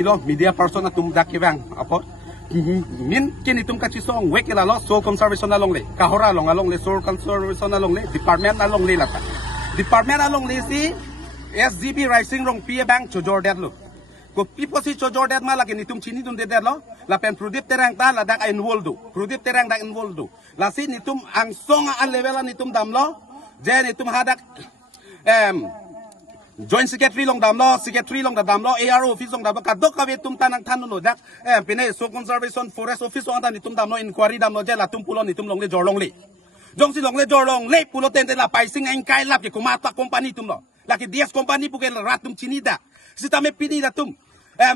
pilo media person na tum dakivang apot min kini tum kachisong wekela lo so conservation along le kahora along le so conservation along le department along le lata department along le si SGB rising rong pia bank chojor det lo ko pipo si chojor det ma lagi ni tum chini tum det lo la pen prudip terang ta la dak involved do prudip terang dak involved do la si ni tum ang song al level ni tum dam lo je ni tum hadak Joint Secretary long damlo, Secretary long damlo, ARO office long damlo. Kadok kawe tum tanang tanu no dak. Pine so conservation forest office long tan nitum damlo inquiry damlo je la tum pulo nitum long le jor long le. Jong si long le jor long le pulo tende la paising ain kai lap ke kumata company tum lo. Laki DS company puke ratum chinida. Sitame pini da tum.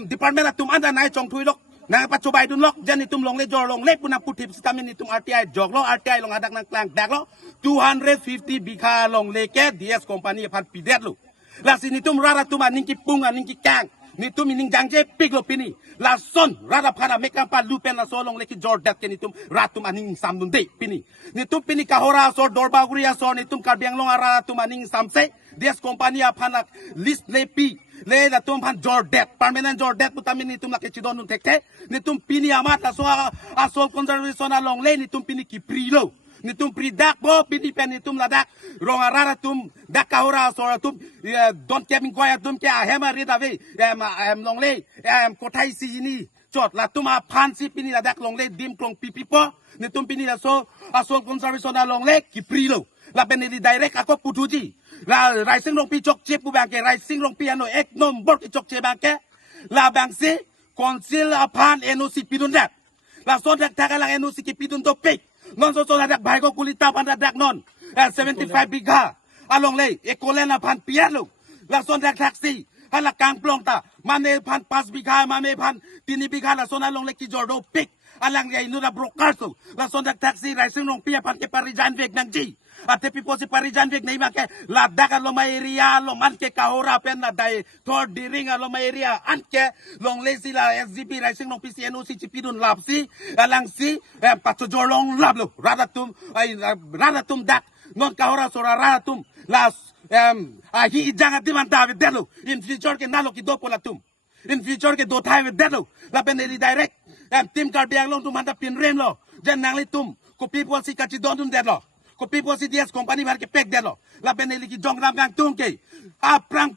Department atum anda nai chong thui lok. Nang pacobai dun lok jan nitum long le jor long le punang putip sitame nitum RTI jog lo RTI long adak nang klang dak lo 250 bikha long le ke DS company pan pidet lo. La sini tum rara tuma ningki punga ningki kang ni tum ning jangje pig lo pini la son rara phana meka pa lupen la solong leki jordat ke ni tum ratum aning samdun de pini ni tum pini kahora so dorba guria so ni tum karbiang long ara tum aning samse des company phana list le pi le la tum phan jordat permanent jordat putamin ni tum la ke chidon nun tekte ni tum pini amat la so asol conservation along le ni tum pini ki prilo ni tum pri dak bo pini pen ni tum la dak rong arara tum dak kahora so tum don kemin goya tum ke hema rida ve long le kothai si ni chot la tum a phan si pini la dak long le dim klong pipi po ni tum pini la so asol conservation long le ki pri lo la pen ni direct ako putuji la rising long pi chok che pu bang ke rising long pi ano ek number ki chok che bang ke la bang si konsil a phan NOC pidun dak la so dak tagalang NOC ki pidun to pe non so dak bhai ko kulita pan dak non 75 bigha along le ekolena pan pialo la son dak taxi hala kang plong ta mane pan 5 bigha mane pan 3 bigha la son along le ki jordo pik alang ya inura broker so la son dak taxi rising long pia pan ke parijan vek nang ji ate pipo si parijan vek nei ma ke la dak lo ma area lo man ke kahora pen na dai thor diring lo ma area an ke long le si la SGP rising long PCNO si chipidun lap si alang si pato jorong lap lo radatum dak non kahora so radatum las hi janga dimanta ve delo in future ke nalo ki do polatum in future ke do thai ve delo la pen ni direct tim kar biang long tum anda pin rem lo jan nang le tum ko people si kachi don dum delo ko people si DS company bar ke pek delo la pen ni ki jong ram gang tum ke a prang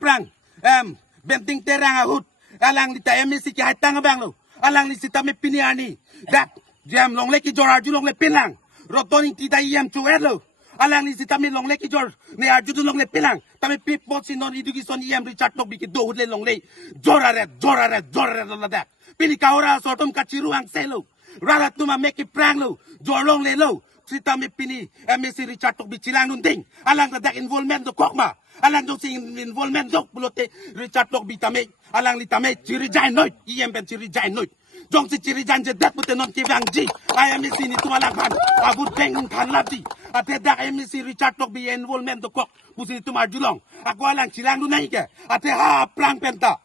benting terang ahut alang li ta MSC ki haitang bang lo alang li sitame piniani dak jam long le ki jorar ju long le pinang rotoni ti da yam chu elo alang ni sitame long le ki jor ne arju du long le pinang tame people si non education yam Richard tok bi ki do le long le jorare la dak pini kahora sotom kachiru ang selo rara tuma make prang lo jor long le lo sitame pini MSC Richard tok bi chilang nun ding alang dak involvement do kokma alang do sing involvement dok bulote Richard tok bi tame alang li tame chiri jain noit yam ben chiri jain noit jong si chiri jain je dat pute non ki bang ji MSC ni tumalak ban abut beng kan labji ate dak MSC Richard tok bi involvement do kok pusi tumar julong ako alang chilang nun nai ke ate ha prang penta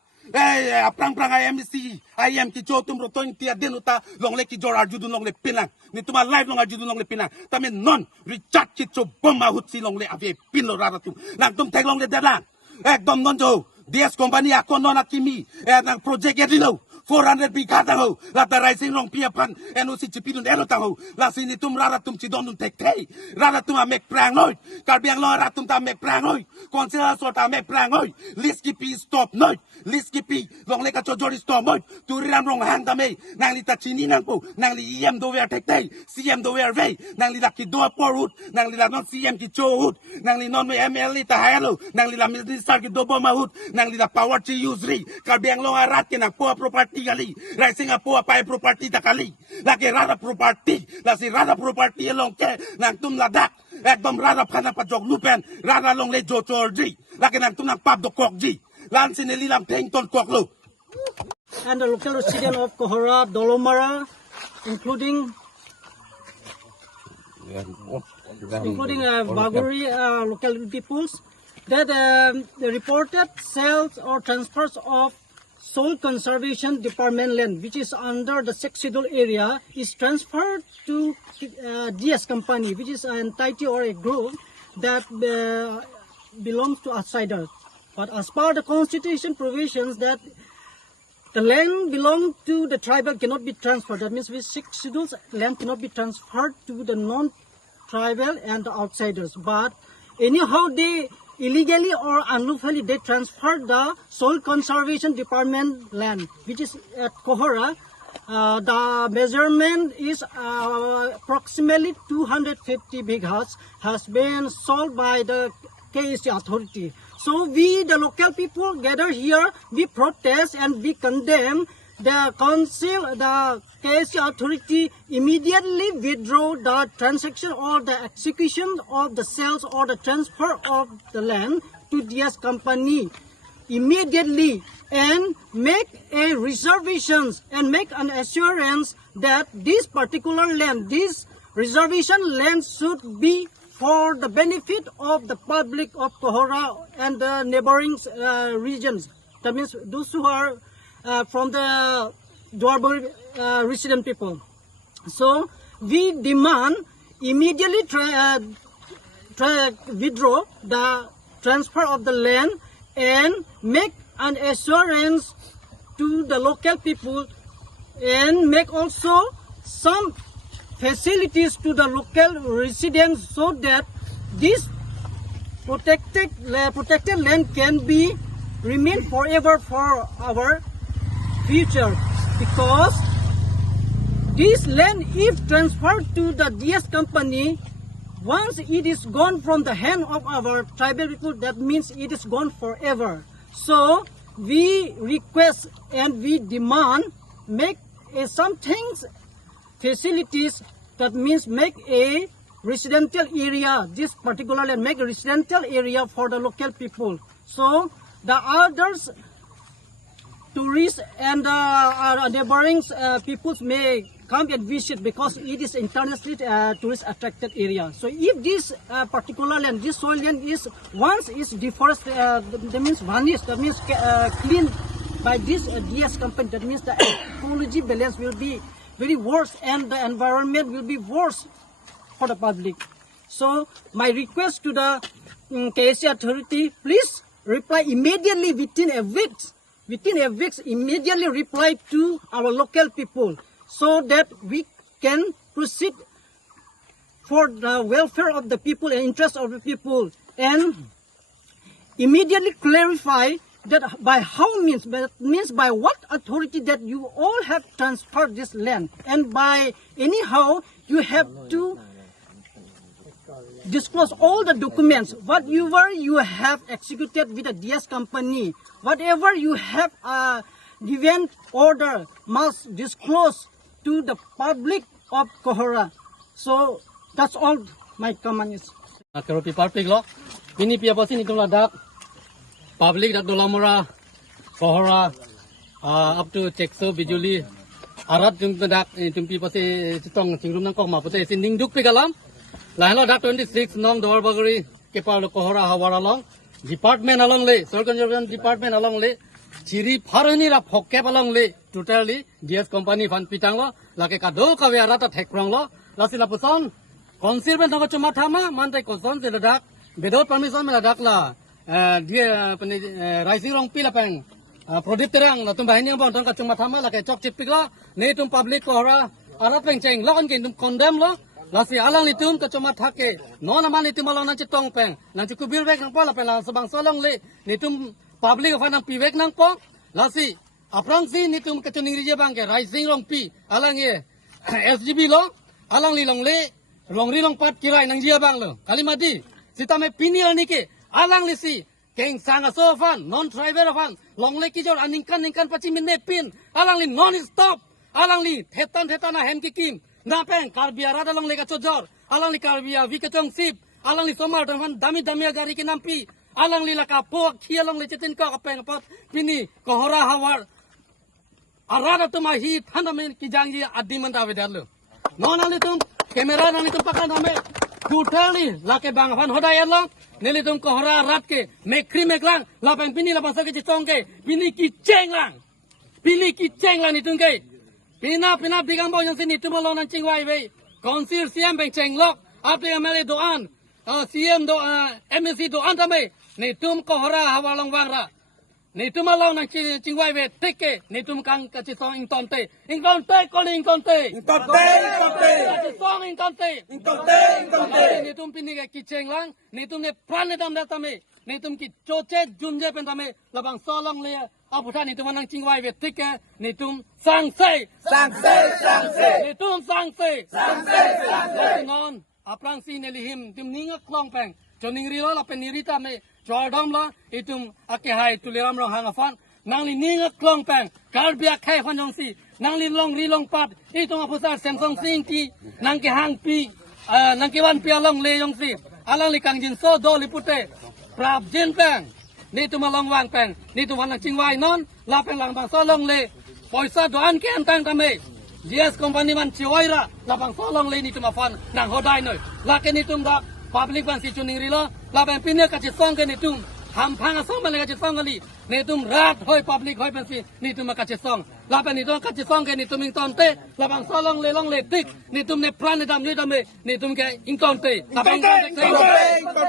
prang MSC IM ki chotum roton ti adenuta long le ki jor arjudun long le pinang ni tuma live long arjudun long le pinang tame non Richard ki cho bomma hutsi long le ave pin lo raratum nang tum tek long le dalang ekdom non jo DS company ako non akimi nang project edilo 400 bigha ho la ta rising long pia pan NOC chipidun elo ta ho la sini tum raratum chi don tek thei raratum a mek prang noi karbiang lo raratum ta mek prang noi konsela so ta mek prang noi list ki pi stop noi list ki pi long le ka chojori stop noi tu ram rong hang ta me nang li ta chini nang po nang li EM do ver tek thei CM do ver ve nang li la ki do porut nang li la non CM ki cho hut nang li non me ML ta haelo nang li la minister ki do boma hut nang li la power chi use ri karbiang lo arat ke nang po property gali rising apo apa property ta kali laki rada property la si rada property long ke nang tum ladak ekdom rada phana pa jog lupen rada long le jo chorji laki nang tum nang pap do kokji lan sineli lam theng ton kok lo and the local resident of Kohora Dolomara including Baguri local peoples that the reported sales or transfers of Soil Conservation Department land, which is under the Sexidol area, is transferred to DS company, which is an entity or a group that belongs to outsiders. But as per the constitution provisions that the land belong to the tribal cannot be transferred. That means with 6 schedules, land cannot be transferred to the non-tribal and the outsiders. But anyhow, they illegally or unlawfully they transferred the Soil Conservation Department land, which is at Kohora. The measurement is approximately 250 bighas, has been sold by the KSC authority. So we, the local people, gather here, we protest and we condemn the council, the KSC authority immediately withdraw the transaction or the execution of the sales or the transfer of the land to DS company immediately, and make a reservations and make an assurance that this particular land, this reservation land should be for the benefit of the public of Kohora and the neighboring regions. That means those who are from the Dwarbury resident people. So we demand immediately withdraw the transfer of the land and make an assurance to the local people, and make also some facilities to the local residents so that this protected land can be remain forever for our future. Because this land, if transferred to the DS company, once it is gone from the hand of our tribal people, that means it is gone forever. So we request and we demand make some things facilities, that means make a residential area, this particular land, make a residential area for the local people. So the others tourists and neighboring peoples may come and visit, because it is internationally tourist attracted area. So if this particular land, this soil land is once is deforested, that means vanished, that means cleaned by this DS company, that means the ecology balance will be very worse and the environment will be worse for the public. So my request to the KSC authority, please reply immediately within a week. Within a week, immediately reply to our local people, so that we can proceed for the welfare of the people and interest of the people, and immediately clarify that by how means, by what authority that you all have transferred this land, and by anyhow you have to disclose all the documents, whatever you have executed with the DS company, whatever you have given order must disclose to the public of Kohora. So that's all my comment is. Keropi public lo, ini pia pasi ni tumla dak public dak dolamora Kohora up to Chekso Bijuli arat jum dak tumpi pasi tong tingrum nang kok ma putih sinding duk pigalam. Lain lo dak 26 nong Dwarbury kepala lo Kohora hawara long department along le Soil Conservation Department along le ciri parani ra phokep along le totally DS company fan pitang lo lake kado kawe arata thekrong lo lasila puson conservation thang chuma thama mantai koson se dak without permission me dak la dia rising long pila pang product terang la tum bahini bang thang chuma thama lake chok chipik lo ne tum public Kohora arat peng cheng lo kan kin tum condemn lo lasi alang litum kacuma thake non aman litum alang nanti tong peng nanti kubir vek nang pola pela sebang solong le litum public of nang piwek nang po lasi aprang si litum kacuning rije bang ke rising long pi alang ye SGB lo alang li long le long ri long pat kirai nang jia bang lo kalimati sita me pini ani ke alang li si keng sanga so fan non tribal fan long le ki jor aningkan pachi minne pin alang li non stop alang li thetan na hem ki kim na peng karbia dalong lega chojor alang li karbia vikatong sip alang li somar dan dami gari ki nampi alang li laka po khialong le chetin ka peng pot pini Kohora hawar arada tuma hi thanda men ki jangi adiman ta vedalo non ali tum kamera nang tum pakan name totally lake bang fan hodai along neli tum Kohora rat ke mekri meklang la peng pini la pasal ke chitong ke pini ki chenglang ni tum ke Pina bigang bau yang sini tu malu nan cing wai wei. Konsir CM beng ceng lok. Apa yang mele doan. CM do MSC doan tamai. Ni tum Kohora hawalong wang ra. นี่ตุ้มมาลองนังจิงไว้เวทิกเกนี่ตุ้มกังกะจิซองอิงตอนเตก็เลยอิงตอนเต Intonte, intonte, กะจิซองอิงตอนเต intonte, intonte. นี่ตุ้มปินี่กะกิเชงลังนี่ตุ้มเนี่ยพรันเนี่ยทำได้ทำไมนี่ตุ้มกิโจเจจุนเจเป็นทำไมระบังซอลองเลยเอาผู้ท่านนี่ตุ้มมานังจิงไว้เวทิกเกนี่ตุ้มสังเซ Sangse, sangse, นี่ตุ้มสังเซ sangse, sangse. นอนอัปรังซีเนลิหิมตุ้มนิ่งคลองแปงจนนิ่งรีล้อเราเป็นนิริตาไม่จอดอมละอีตุ้มอาเกหายตุเลรามรองหางฟันนางลินิ่งคลองแปงการเบียแค่ฟันจงสีนางลิลองรีลองปัดอีตุ้มอาภุษาเซมซองซิงกีนางเกหางปีนางเกวันเปียลองเลยงสีอาลังลิกังจินโซโดลิปุเตปราบจินแปงนี่ตุ้มมาลองวางแปงนี่ตุ้มวันนังจิงไว้นอนลาเป็นหลังบางโซลองเลปอยซาดอันเกนตังทำไมGS company man ciwaira labang solong le ni tumafan nang hodai noi la ke ni tum dak public ban si chuning rilo la ban pinya ka chi song ke ni tum ham phang song ma le ka chi song ali ni tum rat hoi public hoi ban si ni tum ka chi song la ban ni tum ka chi song ke ni tum ing ton te labang solong le long le tik ni tum ne pran ni dam ni dam ni tum ke ing ton te la ban Intonte, intonte,